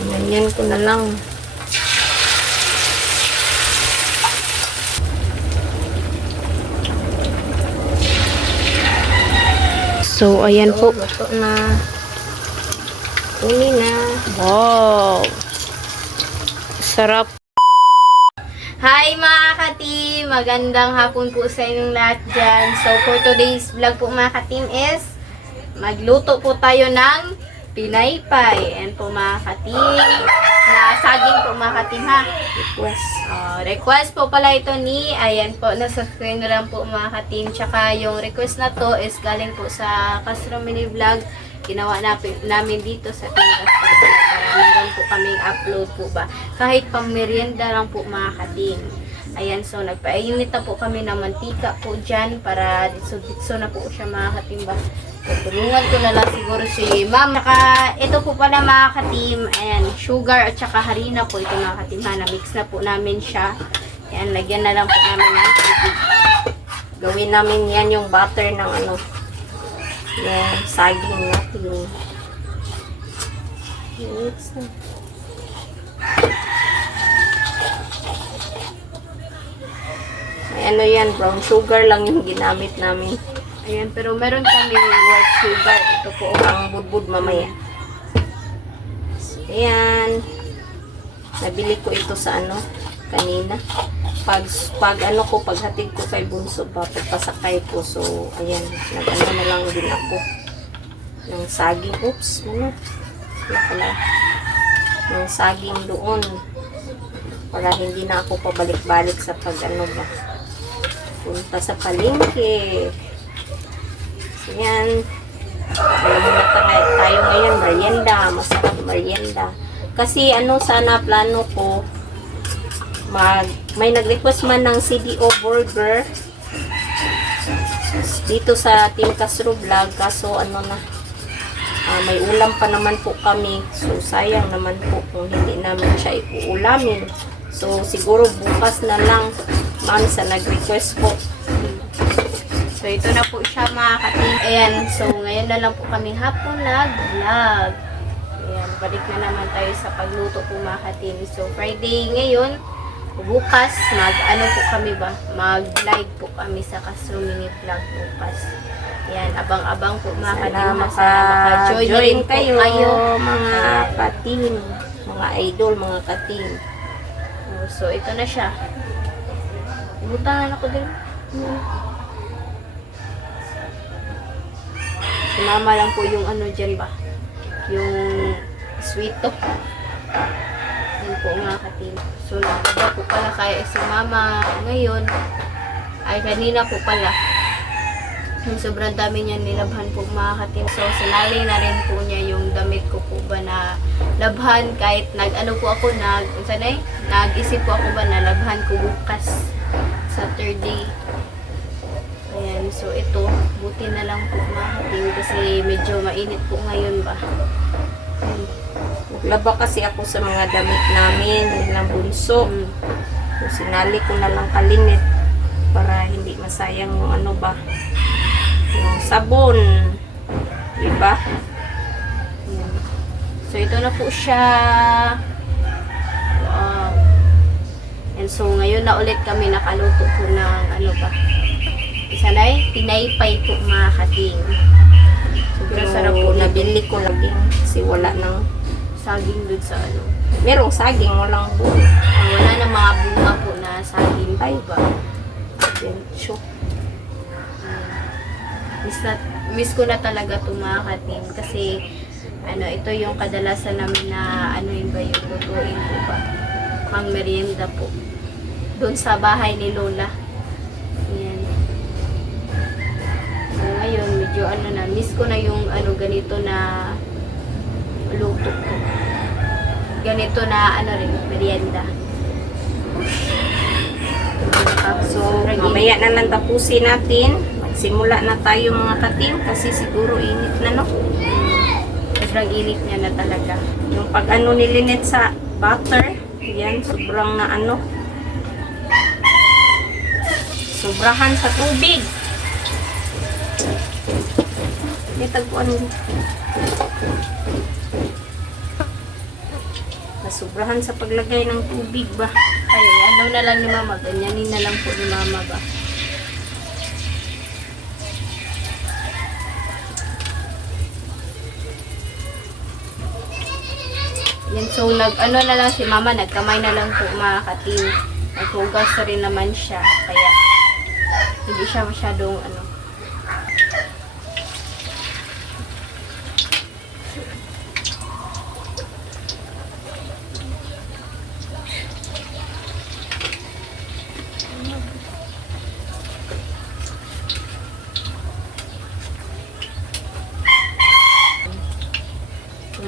Ganyan ko na lang. So, ayan po. Luto na. Uni na. Wow! Sarap. Hi mga ka-team! Magandang hapon po sa inyong lahat dyan. So, for today's vlog po mga ka-team is magluto po tayo ng pinaypay. And po mga ka-team, na saging po mga ka-team ha. Request. Request po pala ito ni, ayan po, nasa screen na lang po mga ka-team. Tsaka yung request na to is galing po sa Castro Mini Vlog. Ginawa namin dito sa Team Castro Vlog para meron po kaming upload po ba. Kahit pang merienda lang po mga ka-team. Ayan, so nagpa-init na po kami ng mantika po dyan para ditso na po siya mga ka-team ba. So, tulungan ko na lang siguro si ma'am. Saka ito po pala mga ka-team, ayan, sugar at saka harina po ito mga ka-team ha. Na-mix na po namin siya. Ayan, lagyan na lang po namin ng tubig. Gawin namin yan yung butter ng ano, yung saging natin. Mix na. May ano yan, brown sugar lang yung ginamit namin. Ayan, pero meron kami white sugar. Ito po ang budbud mamaya. So, ayan. Nabili ko ito sa ano, kanina. Pag ano ko, paghatid ko kay Bunso ba, pagpasakay ko. So, ayan, nag-ano na lang din ako. Ng saging. Oops, ano? Wala pala. Ng saging doon. Para hindi na ako pabalik-balik sa pag-ano ba. Punta sa palengke. So, yan. Alam mo na tayo ngayon, merienda. Masarap merienda. Kasi ano sana plano ko, may nag-request man ng CDO burger dito sa Team Castro Vlog. Kaso ano na, may ulam pa naman po kami. So sayang naman po kung hindi namin siya iuulamin. So siguro bukas na lang, ma'am, sa nag-request po. So, ito na po siya mga ka-team. Ayan, so ngayon na lang po kami hapon nag-vlog. Ayan, balik na naman tayo sa pagluto po mga ka-team. So, Friday ngayon, bukas, mag-ano po kami ba? Mag-live po kami sa Castro Mini Vlog bukas. Ayan, abang-abang po mga ka-team. Sana maka-join kayo, mga ka-team, mga idol, mga ka-team. So, ito na siya. Butangan ako din. Mama lang po yung ano dyan ba, yung sweet to. Yan po mga ka-team. So nagba po pala kaya si mama ngayon, ay kanina po pala, yung sobrang dami niya nilabhan po mga ka-team. So sinali na rin po niya yung damit ko po ba na labhan, kahit nag-ano po ako, nag-isip po ako ba na labhan ko bukas Saturday. Ayan, so ito, buti na lang po mga ka-team kasi medyo mainit po ngayon ba. Naglaba kasi ako sa mga damit namin, nilang Bunso. So, sinali ko na lang kalinit para hindi masayang yung ano ba, yung sabon. Diba? Ayan. So ito na po siya. And so ngayon na ulit kami nakaluto po ng ano ba, isa na pinaypay po mga ka-team. Sobrang sarap po. Nabili ko lagi kasi wala nang saging dun sa ano. Merong saging, walang bunga. Wala na mga bunga po na saging pa ba. Densyo. Miss ko na talaga ito mga ka-team kasi ano, ito yung kadalasan namin na ano yun ba yung lutuin po ba. Pang merienda po. Doon sa bahay ni Lola. Ayan. Ngayon, medyo ano na, miss ko na yung ano ganito na luto ko. Ganito na ano rin, merienda. So, mamaya na lang tapusin natin. Magsimula na tayo mga ka-team kasi siguro init na no. Sobrang init niya na talaga. Yung pag ano nilinit sa butter, yan, sobrang na ano. Sobrahan sa tubig. Tagpuan mo. sobrahan sa paglagay ng tubig ba. Ay, ano na lang ni mama, ganyanin na lang po ni mama ba. Yan, so ano na lang si mama, nagkamay na lang po mga katim. Naghugas na rin naman siya, kaya hindi siya masyadong ano.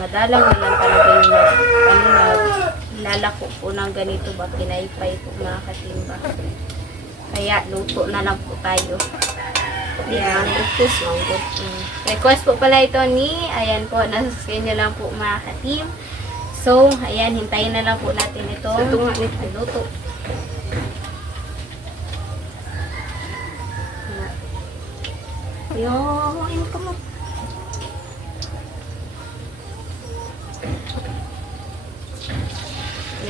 Madalang na lang talaga yung lalako po ng ganito ba, pinaypay po mga katimba. Kaya luto na lang po tayo. Ayan, request po pala ito ni, ayan po, nasa nyo lang po mga katim. So, ayan, hintayin na lang po natin ito. Luto. Ayan, come on.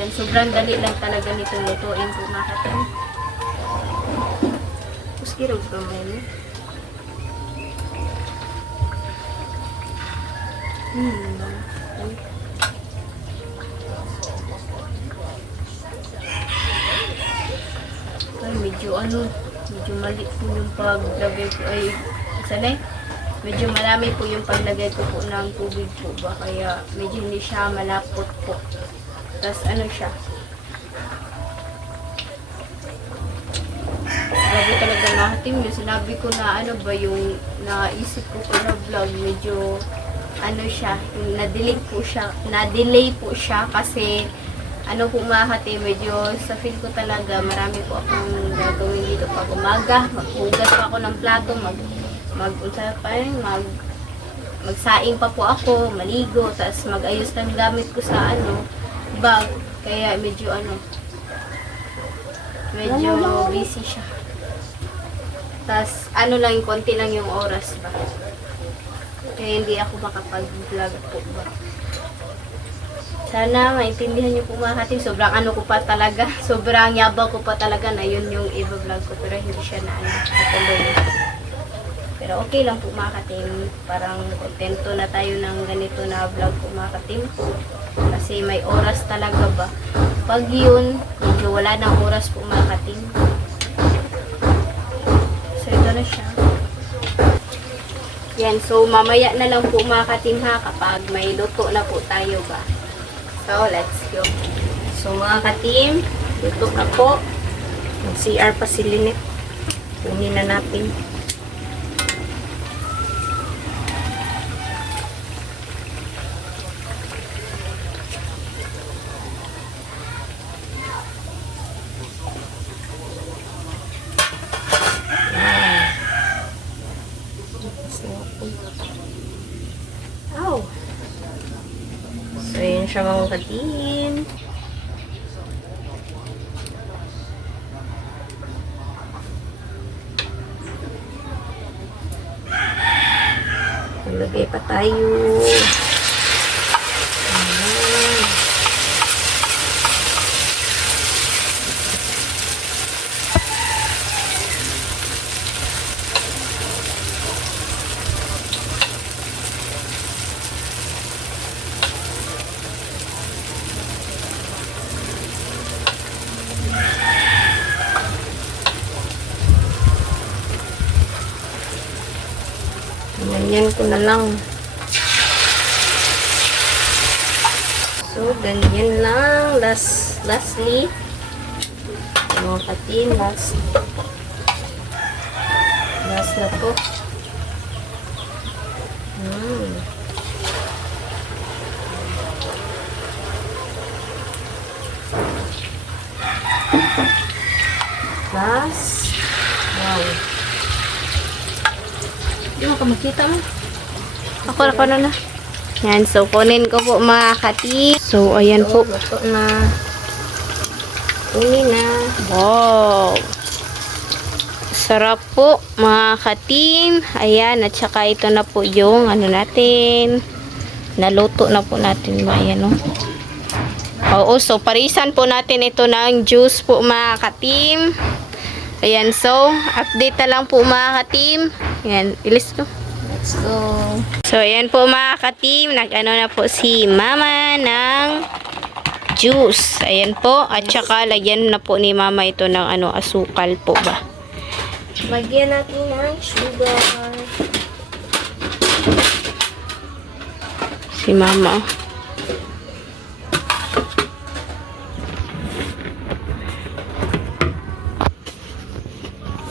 Yan, sobrang dali lang talaga nitong lutuin po mga katim. Tapos kirog ka mo yun. Ay, medyo mali po yung paglagay ko. Ay, sanay? Medyo marami po yung paglagay ko po ng tubig po ba. Kaya medyo hindi siya malapot po. Tapos ano siya. Grabe talaga natin. Yung sinabi ko na ano ba yung naisip ko na vlog. Medyo ano siya. Yung na-delay po siya kasi ano po mga kati, medyo sa feel ko talaga marami po akong gagawin dito pag umaga. Maghugas pa ako ng plato. Magsaing pa po ako. Maligo. Tapos mag-ayos ng gamit ko sa bag, kaya medyo busy siya. Tas lang, konti lang yung oras ba. Kaya hindi ako makapag-vlog po ba. Sana maintindihan niyo po mga katim. Sobrang ko pa talaga. Sobrang yabang ko pa talaga na yun yung i-vlog ko. Pero hindi siya natuloy. Pero okay lang po mga katim. Parang kontento na tayo ng ganito na vlog po mga katim. Kasi may oras talaga ba. Pag yun, medyo wala ng oras po mga katim. So ito na siya. Yan, so mamaya na lang po mga katim ha, kapag may luto na po tayo ba. So let's go. So mga katim, luto na po. Mag-CR pa si Lynette. Kunin na natin. So, yun siya mga katim. Maglagay pa tayo. Ganyan ko na lang. So, ganyan lang. Lastly, mga katim, last na po. Last. Wow. Hindi mo ka makita mo. Ako na. Yan, so kunin ko po mga kati. So, ayan po. Luto na. Kunin na. Wow. Sarap po mga katim. Ayan, at saka ito na po yung natin. Naluto na po natin ba. Ayan o. Oo, so parisan po natin ito ng juice po mga ka-team. Ayan, so update na lang po mga ka-team. Ayan, ilis ko. Let's go. So ayan po mga ka-team, nag-ano na po si mama ng juice. Ayan po, at saka lagyan na po ni mama ito ng asukal po ba. Lagyan natin ng sugar. Si mama.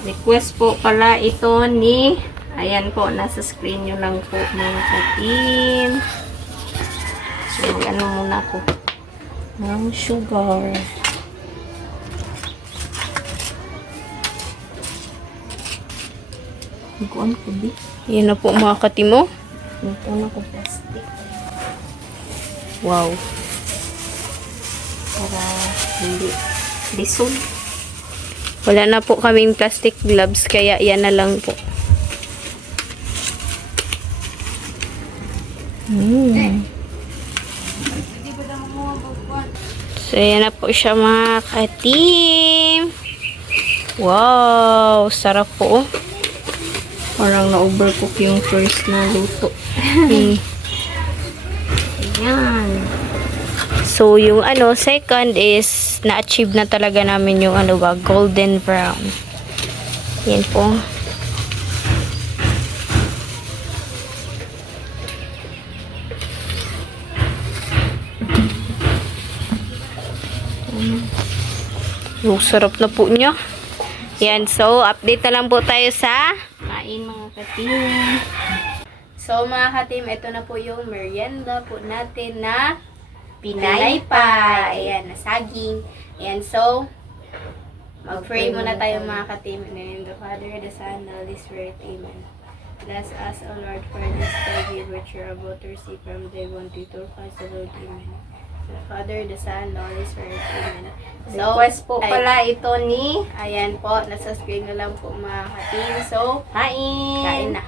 Request po pala ito ni, ayan po, nasa screen nyo lang po mga ka-team. So, ano muna po ng sugar. Ikuan ko di. Ayan na po mga ka-team mo. Ito na ko plastic. Wow. Para hindi disol. Wala na po kaming plastic gloves, kaya yan na lang po. So, yan na po siya mga ka-team. Wow, sarap po. Parang na-overcook yung first na luto. Ayan. So, yung second is na-achieve na talaga namin yung golden brown. Yan po. Yung sarap na po niya. Yan, so update na lang po tayo sa Kain mga ka-team. So mga ka-team, ito na po yung merienda po natin na Pinay pie. Ayan, na saging. Ayan, so mag-pray muna tayo mga ka-team. In the name of the Father, the Son, and the Holy Spirit. Amen. Bless us, O Lord, for this day which you are about to receive from day 1 to 2 Christ the Lord. Amen. The Father, the Son, and the Holy Spirit. Amen. So, Request po pala ito ni, ayan po, nasa screen na lang po mga ka-team. So, kain. kain na.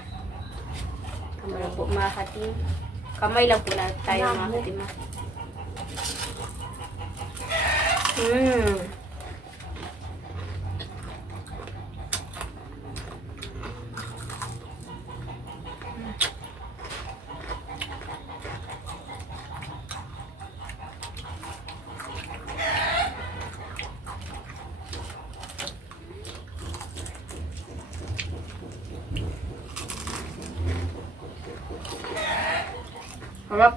Kamay lang po mga ka-team. Kamay lang po na tayo mga ka-team. Harap.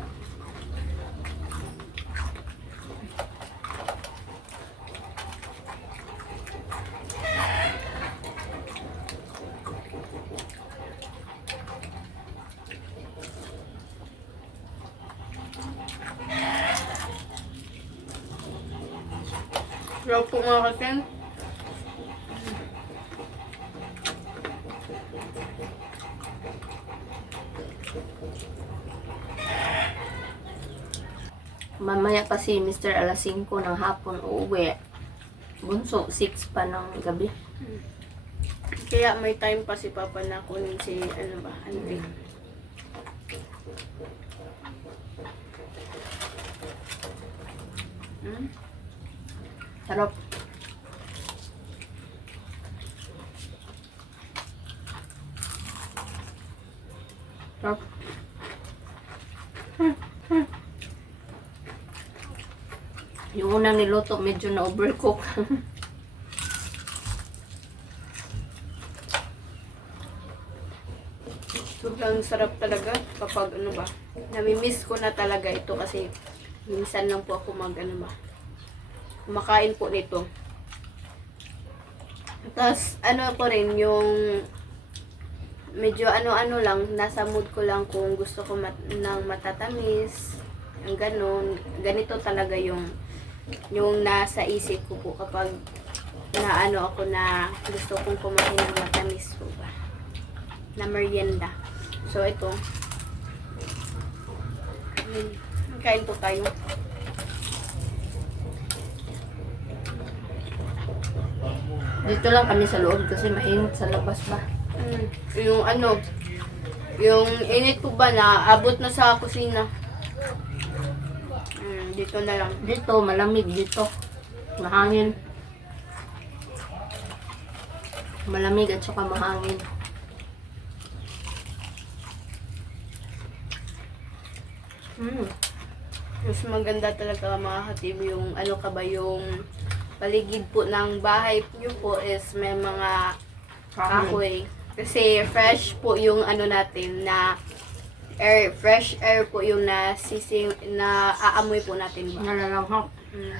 Sarap po mga ka-team. Mamaya kasi Mr. alas 5 ng hapon uuwi. Bunso, 6 pa ng gabi. Kaya may time pa si Papa na kunin si, Andre. Sarap. Sarap. Yung unang niluto, medyo na-overcook. Sobrang sarap talaga kapag namimiss ko na talaga ito kasi minsan lang po ako kumakain po nito. Tapos po rin yung medyo lang, nasa mood ko lang kung gusto ko ng matatamis, yung ganito talaga yung nasa isip ko po kapag ako na gusto kong kumain ng matamis po ba na merienda. So ito, kain po tayo. Dito lang kami sa loob kasi mainit sa labas ba. Yung init po ba na abot na sa kusina. Dito na lang. Dito, malamig dito. Mahangin. Malamig at saka mahangin. Mas maganda talaga mga ka-team yung ano ka ba yung paligid po ng bahay niyo po is may mga kahoy. Kasi fresh po yung ano natin na fresh air po yung na aamoy po natin ba. Nalalanghap. Mm.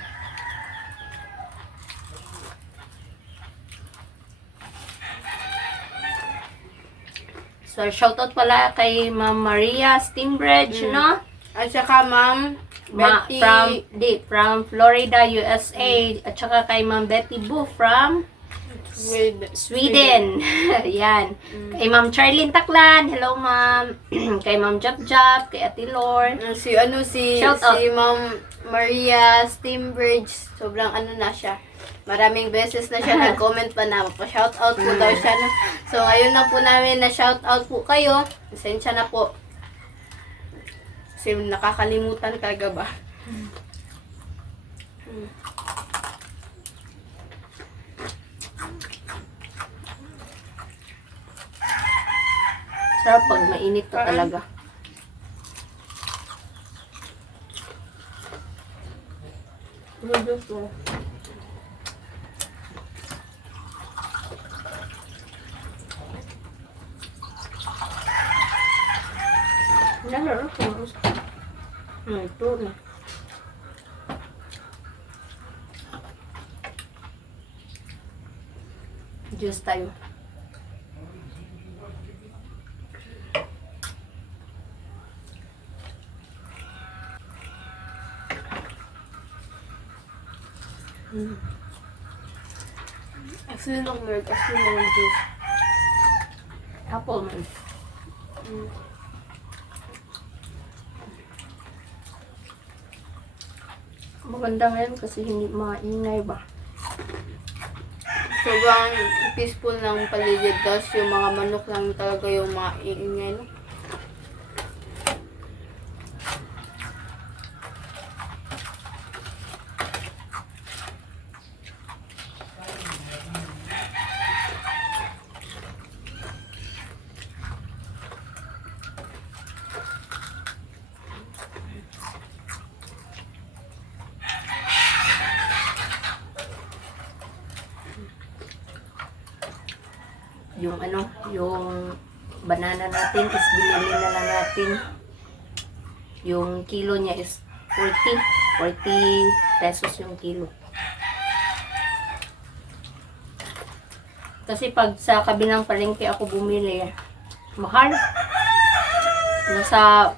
So, shoutout pala kay Ma'am Maria Stingbridge, no? At saka ma'am Betty From Florida, USA. At saka kay Ma'am Betty Bu from with Sweden. Yan. Kay Ma'am Charlene Taclan. Hello, Ma'am. Kay Ma'am Jap Jap. Kay Ate Lord. si Shout out. Ma'am Maria Steinbridge, sobrang ano na siya. Maraming beses na siya nag-comment pa na pa-shoutout po daw siya. No? So, ayun na po namin na shoutout po kayo. Pasensya na po. Kasi nakakalimutan talaga ba? Sarap pag mainit to talaga. Ito na. Juice tayo. Asin ng milk, asin ng juice. Apple man. Maganda ngayon kasi hindi maingay ba? Sobrang peaceful ng paligid. Tapos yung mga manok lang talaga yung maiingay. No? Yung ano, yung banana natin is binili na lang natin. Yung kilo niya is 40 pesos yung kilo. Kasi pag sa kabilang palengke ako bumili, mahal. Nasa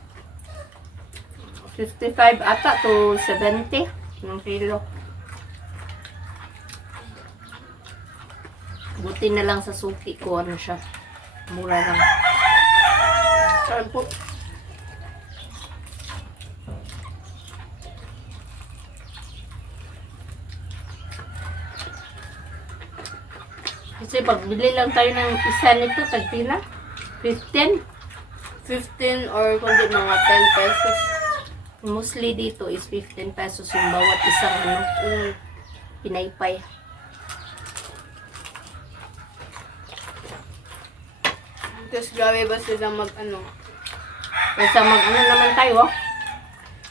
55 ata to 70 yung kilo. Buti na lang sa suki ko, ano siya, mura lang. Saan po? Kasi pag bili lang tayo ng isa nito, tagpila? 15? 15 or kundi mga 10 pesos. Mostly dito is 15 pesos yung bawat isang ano, pinaypay. Tapos grabe ba sila mag-ano? Kaysa mag-ano naman tayo,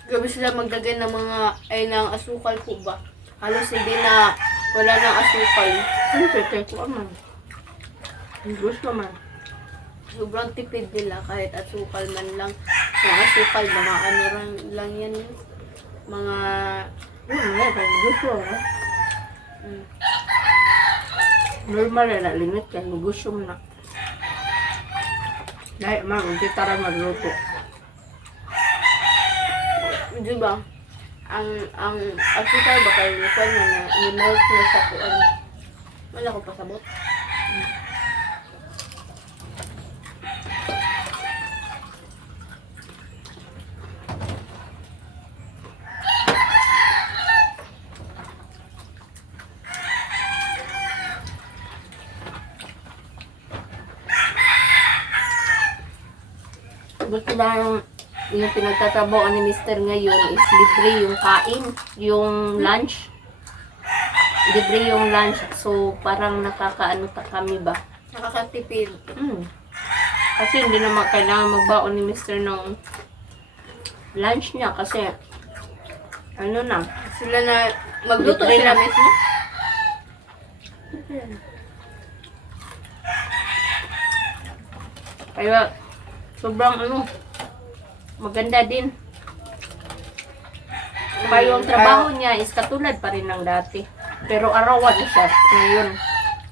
Grabe sila magdagay ng mga, ng asukal po ba? Halos hindi na, wala nang asukal. siyempre tayo ko naman. Gusto man. Sobrang tipid nila kahit asukal man lang. Yung asukal, mga ano lang yan. Mga, Gusto mo. Normal na limit kaya gusto mo na. Dahil hindi tara magluto. di ba? Ang asukal ba kayo lukuan na ni-melt na sa kuan. Wala ko pasabot. Gusto na yung yung pinagtatrabaho ni Mr. ngayon is libre yung kain, yung lunch. Libre yung lunch. So, parang nakakaano ta kami ba? Nakakatipid. Kasi hindi naman kailangan magbaon ni Mr. ng lunch niya kasi ano na, Sila na magluto Libre sila na. mismo. kaya sobrang maganda din. Kaya yung trabaho niya is katulad pa rin ng dati. Pero arawan na siya. Ngayon,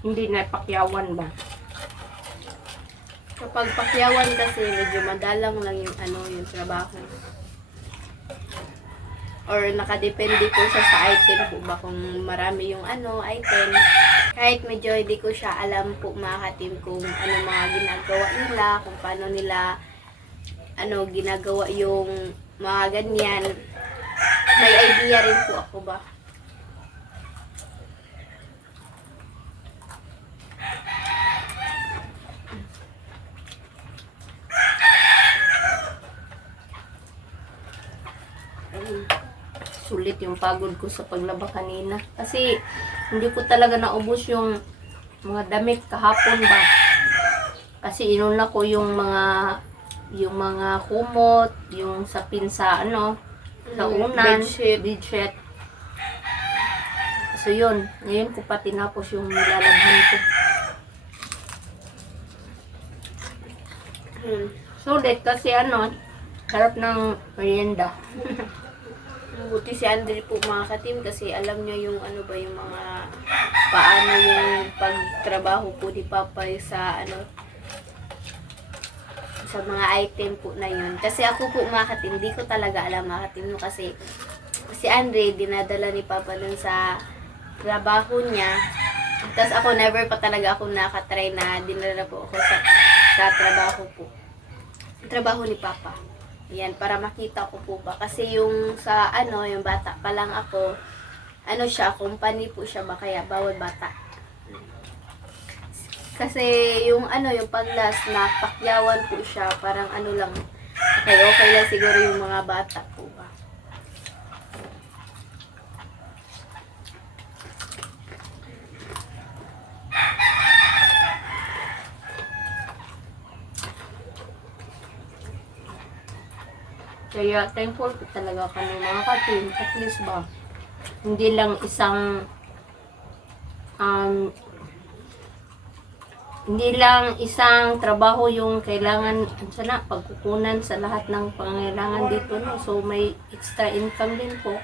hindi na pakyawan ba? Kapag pakyawan kasi, medyo madalang lang yung yung trabaho. Or nakadepende po siya sa item po ba kung marami yung item. Kahit medyo hindi ko siya alam po mga ka-team kung ano mga ginagawa nila, kung paano nila ginagawa yung mga ganyan. May idea rin po ako ba. Sulit yung pagod ko sa paglaba kanina. Kasi hindi ko talaga naubos yung mga damit kahapon ba. Kasi inuna ko yung mga kumot, yung sa pinsa sa unan, bedsheet. So yun, ngayon ko pa tinapos yung nilalabhan ko. Sulit kasi harap ng merienda. Buti si Andre po mga ka-team kasi alam niya yung yung mga paano yung pagtrabaho po ni Papa sa sa mga item po na yun. Kasi ako po mga ka-team, di ko talaga alam mga ka-team kasi si Andre dinadala ni Papa dun sa trabaho niya. Tapos ako never pa talaga ako nakatry na dinala po ako sa trabaho po. Trabaho ni Papa. Yan, para makita ko po ba. Kasi yung sa yung bata pa lang ako, siya, company po siya ba, kaya bawal bata. Kasi yung yung paglas na pakyawan po siya, parang lang, okay lang siguro yung mga bata po ba. Kaya thankful ko talaga kami mga ka-team. At least ba, hindi lang isang trabaho yung kailangan pagkukunan sa lahat ng pangangailangan dito. So may extra income din po.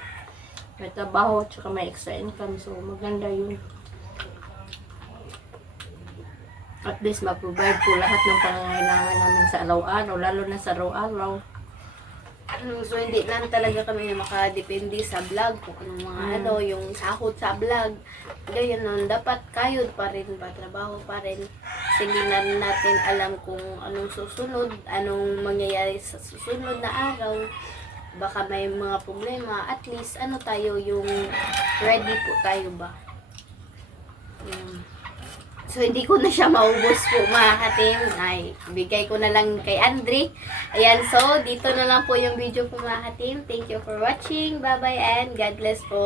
May trabaho at saka may extra income. So maganda yun. At least ma-provide po lahat ng pangangailangan namin sa araw-araw. Lalo na sa araw-araw. So, hindi lang talaga kami makadepende sa vlog kung anong mga yung sahod sa vlog. Ganyan nun, dapat kayod pa rin ba, trabaho pa rin. Sige na natin alam kung anong susunod, anong mangyayari sa susunod na araw. Baka may mga problema, at least tayo yung ready po tayo ba. So, hindi ko na siya maubos po mga ka-team. Ay, bigay ko na lang kay Andre. Ayan, so, dito na lang po yung video po mga ka-team. Thank you for watching. Bye-bye and God bless po.